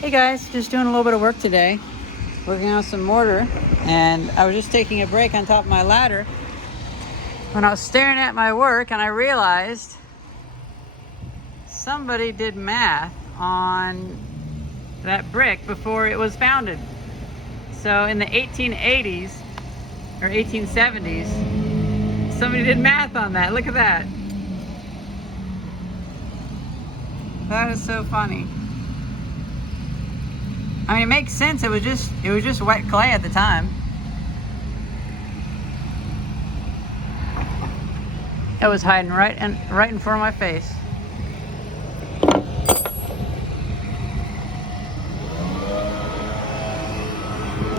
Hey guys, just doing a little bit of work today, working on some mortar, and I was just taking a break on top of my ladder when I was staring at my work and I realized somebody did math on that brick before it was founded. So in the 1880s or 1870s, somebody did math on that. Look at that. That is so funny. I mean, it makes sense. It was just wet clay at the time. It was hiding right in front of my face.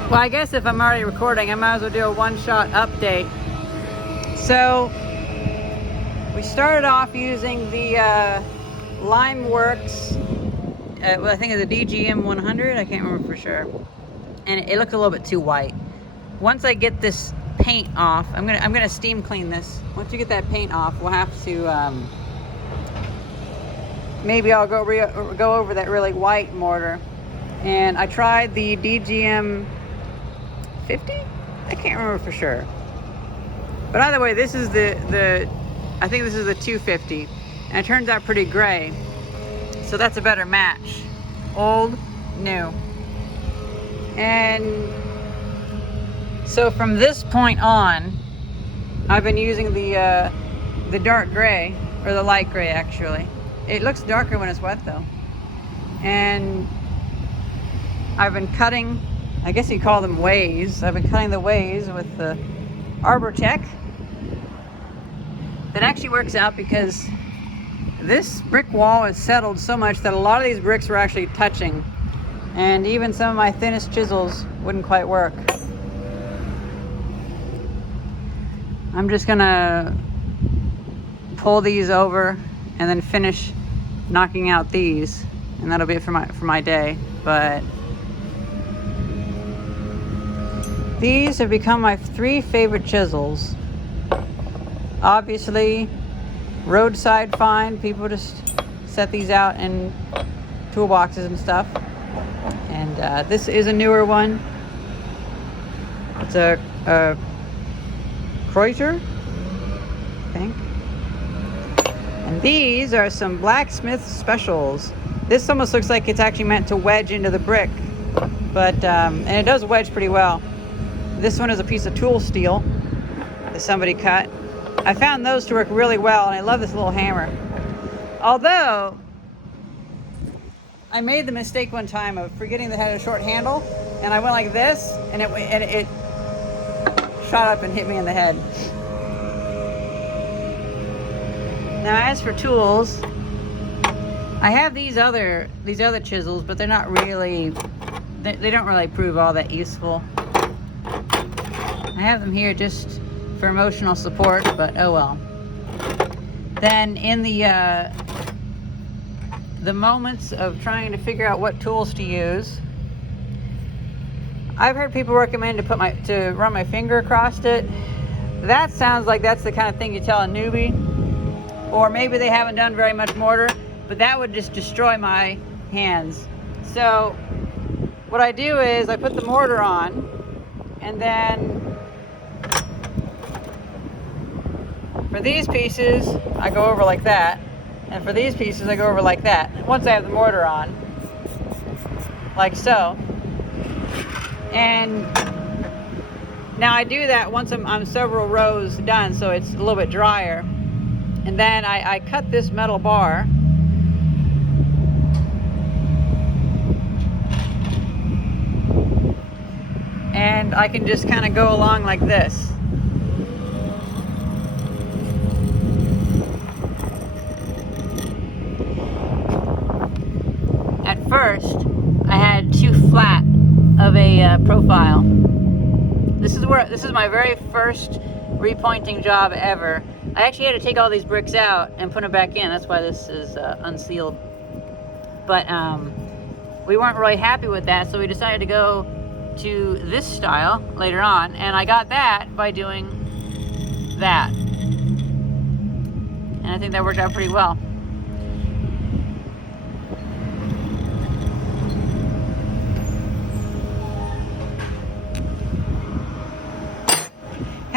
Well, I guess if I'm already recording, I might as well do a one-shot update. So we started off using the Limeworks. I think it's a DGM 100. I can't remember for sure. And it looked a little bit too white. Once I get this paint off, I'm gonna steam clean this. Once you get that paint off, we'll have to maybe I'll go over that really white mortar. And I tried the DGM 50. I can't remember for sure. But either way, this is I think this is the 250, and it turns out pretty gray. So that's a better match. Old, new. And so from this point on, I've been using the dark gray, or the light gray actually. It looks darker when it's wet though. And I've been cutting, I guess you call them ways. I've been cutting the ways with the Arbor Tech. That actually works out because this brick wall is settled so much that a lot of these bricks were actually touching, and even some of my thinnest chisels wouldn't quite work. I'm just gonna pull these over and then finish knocking out these, and that'll be it for my day. But these have become my 3 favorite chisels. Obviously, roadside find. People just set these out in toolboxes and stuff. And this is a newer one. It's a Kreuter, I think. And these are some blacksmith specials. This almost looks like it's actually meant to wedge into the brick, but and it does wedge pretty well. This one is a piece of tool steel that somebody cut. I found those to work really well, and I love this little hammer. Although, I made the mistake one time of forgetting that it had a short handle, and I went like this, and it shot up and hit me in the head. Now, as for tools, I have these other chisels, but they're not really, they don't really prove all that useful. I have them here just for emotional support, but oh well. Then in the moments of trying to figure out what tools to use, I've heard people recommend to run my finger across it. That sounds like that's the kind of thing you tell a newbie, or maybe they haven't done very much mortar, but that would just destroy my hands. So what I do is I put the mortar on, and then for these pieces, I go over like that. And for these pieces, I go over like that. Once I have the mortar on, like so. And now I do that once I'm several rows done, so it's a little bit drier. And then I cut this metal bar. And I can just kind of go along like this. At first, I had too flat of a profile. This is my very first repointing job ever. I actually had to take all these bricks out and put them back in. That's why this is unsealed. But we weren't really happy with that, so we decided to go to this style later on, and I got that by doing that. And I think that worked out pretty well.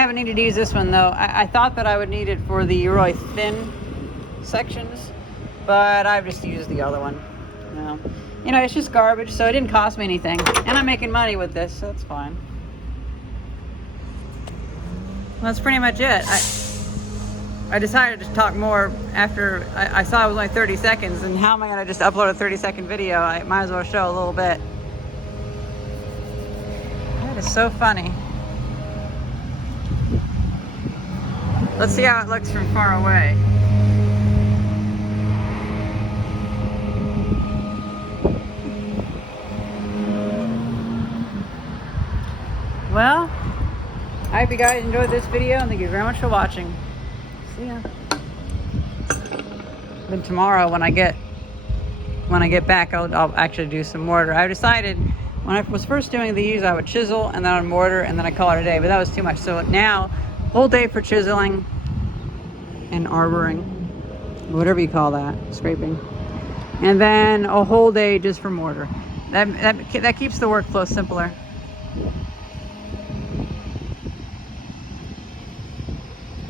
haven't needed to use this one though. I thought that I would need it for the really thin sections, but I've just used the other one. You know, it's just garbage, so it didn't cost me anything. And I'm making money with this, so that's fine. Well, that's pretty much it. I decided to talk more after I saw it was only 30 seconds, and how am I gonna just upload a 30-second video? I might as well show a little bit. That is so funny. Let's see how it looks from far away. Well, I hope you guys enjoyed this video, and thank you very much for watching. See ya. Then tomorrow when I get back, I'll actually do some mortar. I decided when I was first doing these, I would chisel and then I'd mortar and then I call it a day, but that was too much. So now, whole day for chiseling and arboring, whatever you call that, scraping, and then a whole day just for mortar. That keeps the workflow simpler.